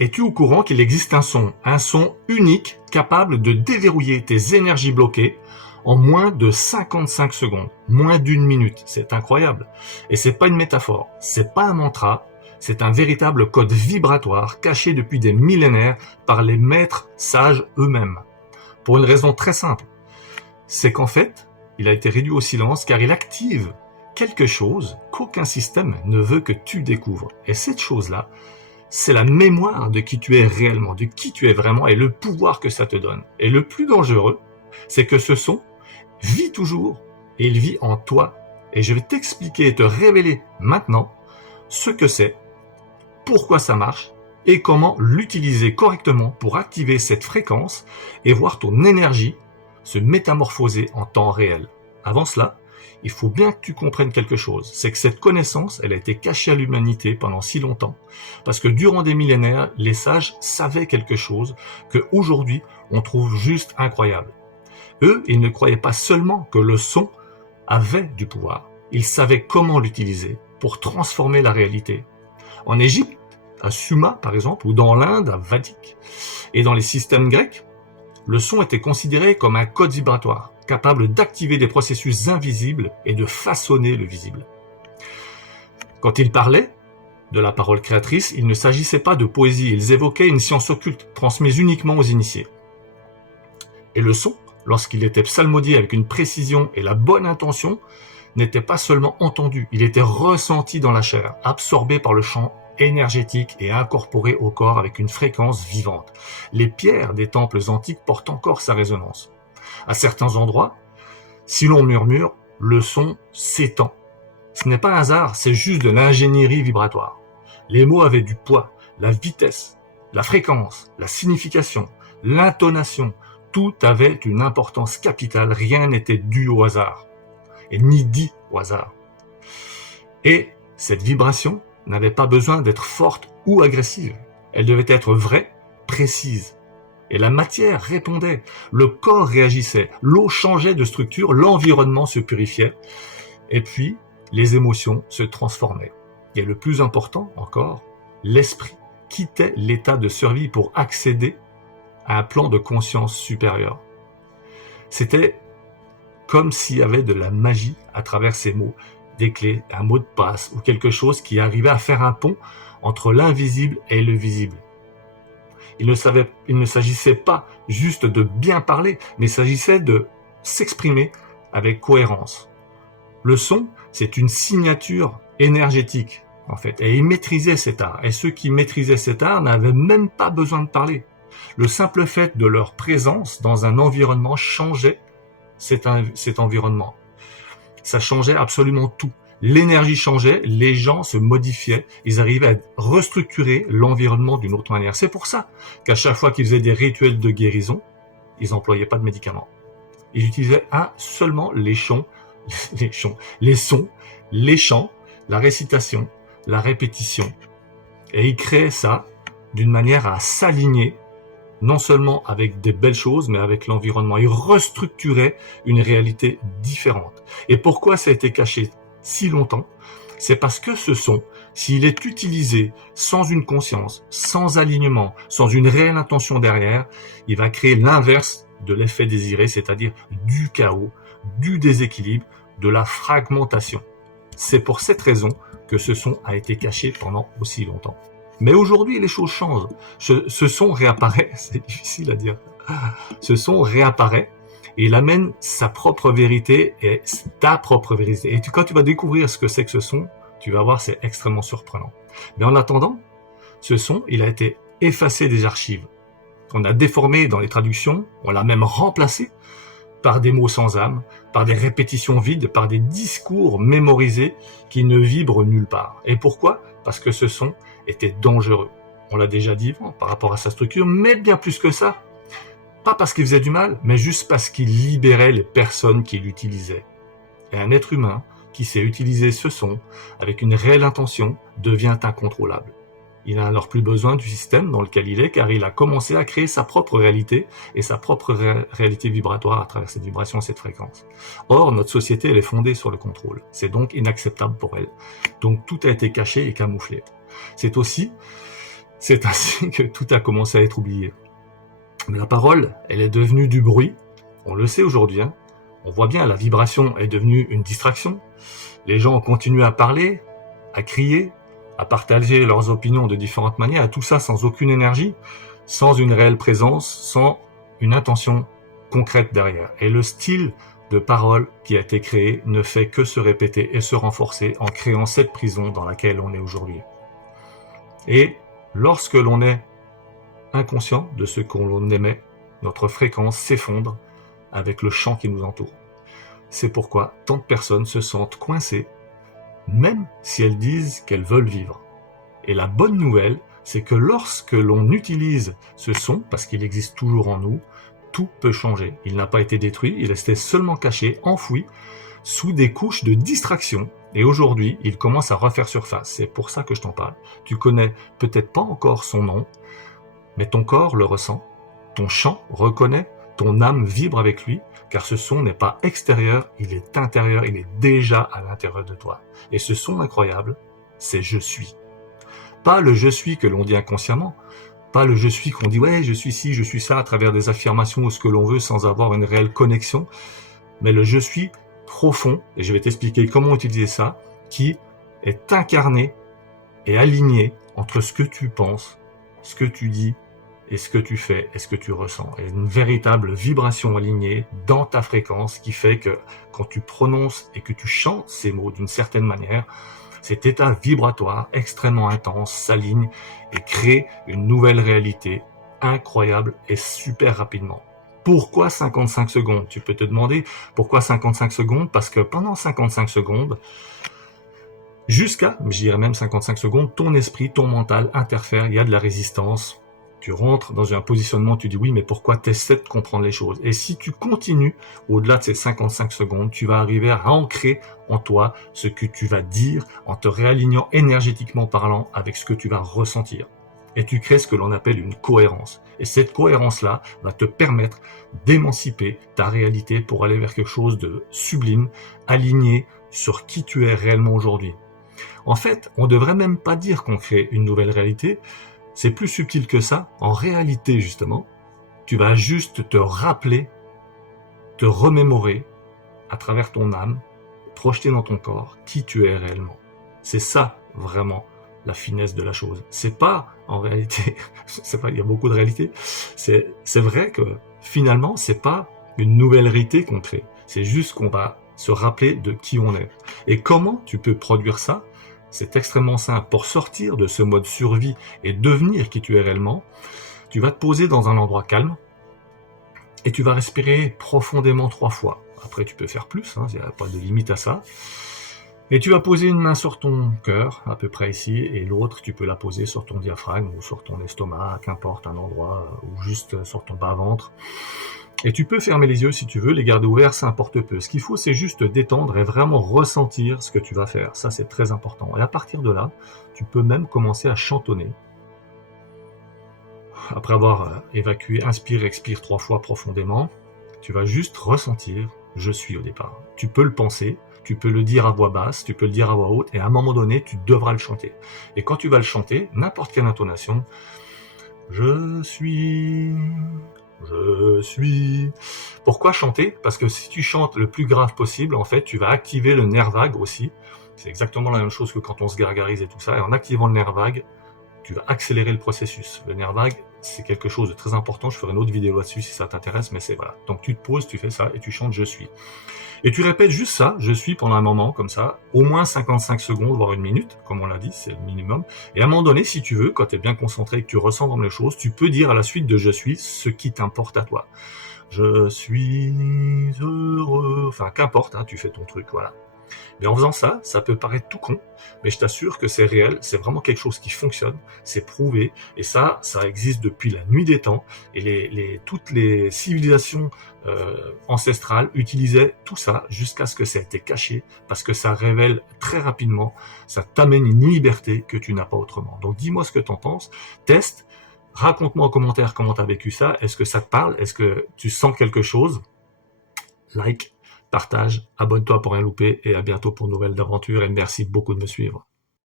Es-tu au courant qu'il existe un son unique capable de déverrouiller tes énergies bloquées en moins de 55 secondes, moins d'une minute? C'est incroyable. Et c'est pas une métaphore, c'est pas un mantra, c'est un véritable code vibratoire caché depuis des millénaires par les maîtres sages eux-mêmes. Pour une raison très simple, c'est qu'en fait, il a été réduit au silence car il active quelque chose qu'aucun système ne veut que tu découvres. Et cette chose-là, c'est la mémoire de qui tu es réellement, de qui tu es vraiment et le pouvoir que ça te donne. Et le plus dangereux, c'est que ce son vit toujours et il vit en toi. Et je vais t'expliquer et te révéler maintenant ce que c'est, pourquoi ça marche et comment l'utiliser correctement pour activer cette fréquence et voir ton énergie se métamorphoser en temps réel. Avant cela, il faut bien que tu comprennes quelque chose, c'est que cette connaissance, elle a été cachée à l'humanité pendant si longtemps, parce que durant des millénaires, les sages savaient quelque chose qu'aujourd'hui, on trouve juste incroyable. Eux, ils ne croyaient pas seulement que le son avait du pouvoir, ils savaient comment l'utiliser pour transformer la réalité. En Égypte, à Sumer par exemple, ou dans l'Inde, à Vedic, et dans les systèmes grecs, le son était considéré comme un code vibratoire, capable d'activer des processus invisibles et de façonner le visible. Quand ils parlaient de la parole créatrice, il ne s'agissait pas de poésie, ils évoquaient une science occulte, transmise uniquement aux initiés. Et le son, lorsqu'il était psalmodié avec une précision et la bonne intention, n'était pas seulement entendu, il était ressenti dans la chair, absorbé par le champ énergétique et incorporé au corps avec une fréquence vivante. Les pierres des temples antiques portent encore sa résonance. À certains endroits, si l'on murmure, le son s'étend. Ce n'est pas un hasard, c'est juste de l'ingénierie vibratoire. Les mots avaient du poids, la vitesse, la fréquence, la signification, l'intonation, tout avait une importance capitale, rien n'était dû au hasard, et ni dit au hasard. Et cette vibration n'avait pas besoin d'être forte ou agressive. Elle devait être vraie, précise. Et la matière répondait, le corps réagissait, l'eau changeait de structure, l'environnement se purifiait, et puis les émotions se transformaient. Et le plus important encore, l'esprit quittait l'état de survie pour accéder à un plan de conscience supérieur. C'était comme s'il y avait de la magie à travers ces mots, des clés, un mot de passe ou quelque chose qui arrivait à faire un pont entre l'invisible et le visible. Il ne s'agissait pas juste de bien parler, mais il s'agissait de s'exprimer avec cohérence. Le son, c'est une signature énergétique, en fait, et ils maîtrisaient cet art. Et ceux qui maîtrisaient cet art n'avaient même pas besoin de parler. Le simple fait de leur présence dans un environnement changeait cet environnement. Ça changeait absolument tout. L'énergie changeait, les gens se modifiaient, ils arrivaient à restructurer l'environnement d'une autre manière. C'est pour ça qu'à chaque fois qu'ils faisaient des rituels de guérison, ils n'employaient pas de médicaments. Ils utilisaient seulement les sons, les chants, la récitation, la répétition. Et ils créaient ça d'une manière à s'aligner, non seulement avec des belles choses, mais avec l'environnement. Ils restructuraient une réalité différente. Et pourquoi ça a été caché si longtemps? C'est parce que ce son, s'il est utilisé sans une conscience, sans alignement, sans une réelle intention derrière, il va créer l'inverse de l'effet désiré, c'est-à-dire du chaos, du déséquilibre, de la fragmentation. C'est pour cette raison que ce son a été caché pendant aussi longtemps. Mais aujourd'hui, les choses changent. Ce son réapparaît, c'est difficile à dire. Ce son réapparaît et il amène sa propre vérité et ta propre vérité. Et quand tu vas découvrir ce que c'est que ce son, tu vas voir, c'est extrêmement surprenant. Mais en attendant, ce son, il a été effacé des archives. On a déformé dans les traductions, on l'a même remplacé par des mots sans âme, par des répétitions vides, par des discours mémorisés qui ne vibrent nulle part. Et pourquoi? Parce que ce son était dangereux. On l'a déjà dit par rapport à sa structure, mais bien plus que ça. Pas parce qu'il faisait du mal, mais juste parce qu'il libérait les personnes qui l'utilisaient. Et un être humain qui sait utiliser ce son avec une réelle intention devient incontrôlable. Il n'a alors plus besoin du système dans lequel il est, car il a commencé à créer sa propre réalité et sa propre réalité vibratoire à travers cette vibration et cette fréquence. Or, notre société, elle est fondée sur le contrôle. C'est donc inacceptable pour elle. Donc, tout a été caché et camouflé. C'est aussi C'est ainsi que tout a commencé à être oublié. Mais la parole, elle est devenue du bruit. On le sait aujourd'hui. On voit bien, la vibration est devenue une distraction. Les gens ont continué à parler, à crier, à partager leurs opinions de différentes manières, et tout ça sans aucune énergie, sans une réelle présence, sans une intention concrète derrière. Et le style de parole qui a été créé ne fait que se répéter et se renforcer en créant cette prison dans laquelle on est aujourd'hui. Et lorsque l'on est inconscient de ce qu'on émet, notre fréquence s'effondre avec le champ qui nous entoure. C'est pourquoi tant de personnes se sentent coincées, même si elles disent qu'elles veulent vivre. Et la bonne nouvelle, c'est que lorsque l'on utilise ce son, parce qu'il existe toujours en nous, tout peut changer. Il n'a pas été détruit, il restait seulement caché, enfoui, sous des couches de distraction. Et aujourd'hui, il commence à refaire surface. C'est pour ça que je t'en parle. Tu connais peut-être pas encore son nom, mais ton corps le ressent, ton chant reconnaît, ton âme vibre avec lui, car ce son n'est pas extérieur, il est intérieur, il est déjà à l'intérieur de toi. Et ce son incroyable, c'est « je suis ». Pas le « je suis » que l'on dit inconsciemment, pas le « je suis » qu'on dit « ouais, je suis ci, je suis ça » à travers des affirmations ou ce que l'on veut sans avoir une réelle connexion, mais le « je suis » profond, et je vais t'expliquer comment utiliser ça, qui est incarné et aligné entre ce que tu penses, ce que tu dis, et ce que tu fais, et ce que tu ressens. Et une véritable vibration alignée dans ta fréquence qui fait que quand tu prononces et que tu chantes ces mots d'une certaine manière, cet état vibratoire extrêmement intense s'aligne et crée une nouvelle réalité incroyable et super rapidement. Pourquoi 55 secondes? Tu peux te demander pourquoi 55 secondes? Parce que pendant 55 secondes, jusqu'à, je dirais même 55 secondes, ton esprit, ton mental interfère, il y a de la résistance. Tu rentres dans un positionnement, tu dis oui, mais pourquoi tu essaies de comprendre les choses? Et si tu continues au-delà de ces 55 secondes, tu vas arriver à ancrer en toi ce que tu vas dire en te réalignant énergétiquement parlant avec ce que tu vas ressentir. Et tu crées ce que l'on appelle une cohérence. Et cette cohérence-là va te permettre d'émanciper ta réalité pour aller vers quelque chose de sublime, aligné sur qui tu es réellement aujourd'hui. En fait, on ne devrait même pas dire qu'on crée une nouvelle réalité. C'est plus subtil que ça. En réalité, justement, tu vas juste te rappeler, te remémorer à travers ton âme, projeter dans ton corps qui tu es réellement. C'est ça, vraiment, la finesse de la chose. C'est pas, en réalité, c'est pas, il y a beaucoup de réalités. C'est vrai que, finalement, c'est pas une nouvelle réalité qu'on crée. C'est juste qu'on va se rappeler de qui on est. Et comment tu peux produire ça? C'est extrêmement simple. Pour sortir de ce mode survie et devenir qui tu es réellement, tu vas te poser dans un endroit calme et tu vas respirer profondément 3 fois. Après, tu peux faire plus, il n'y a pas de limite à ça. Et tu vas poser une main sur ton cœur, à peu près ici, et l'autre, tu peux la poser sur ton diaphragme ou sur ton estomac, qu'importe un endroit, ou juste sur ton bas-ventre. Et tu peux fermer les yeux si tu veux, les garder ouverts, ça importe peu. Ce qu'il faut, c'est juste te détendre et vraiment ressentir ce que tu vas faire. Ça, c'est très important. Et à partir de là, tu peux même commencer à chantonner. Après avoir évacué, inspire, expire 3 fois profondément, tu vas juste ressentir « je suis » au départ. Tu peux le penser, tu peux le dire à voix basse, tu peux le dire à voix haute, et à un moment donné, tu devras le chanter. Et quand tu vas le chanter, n'importe quelle intonation, « je suis ». Je suis... Pourquoi chanter? Parce que si tu chantes le plus grave possible, en fait, tu vas activer le nerf vague aussi. C'est exactement la même chose que quand on se gargarise et tout ça. Et en activant le nerf vague, tu vas accélérer le processus. Le nerf vague, c'est quelque chose de très important. Je ferai une autre vidéo là-dessus si ça t'intéresse, mais c'est voilà. Donc tu te poses, tu fais ça et tu chantes « je suis ». Et tu répètes juste ça, je suis, pendant un moment, comme ça, au moins 55 secondes, voire 1 minute, comme on l'a dit, c'est le minimum. Et à un moment donné, si tu veux, quand tu es bien concentré et que tu ressens dans les choses, tu peux dire à la suite de je suis ce qui t'importe à toi. Je suis heureux, enfin qu'importe, tu fais ton truc, voilà. Mais en faisant ça, ça peut paraître tout con, mais je t'assure que c'est réel, c'est vraiment quelque chose qui fonctionne, c'est prouvé, et ça existe depuis la nuit des temps, et toutes les civilisations ancestrales utilisaient tout ça jusqu'à ce que ça ait été caché, parce que ça révèle très rapidement, ça t'amène une liberté que tu n'as pas autrement. Donc dis-moi ce que tu en penses, teste, raconte-moi en commentaire comment tu as vécu ça, est-ce que ça te parle, est-ce que tu sens quelque chose, like, partage, abonne-toi pour rien louper et à bientôt pour une nouvelle aventure et merci beaucoup de me suivre.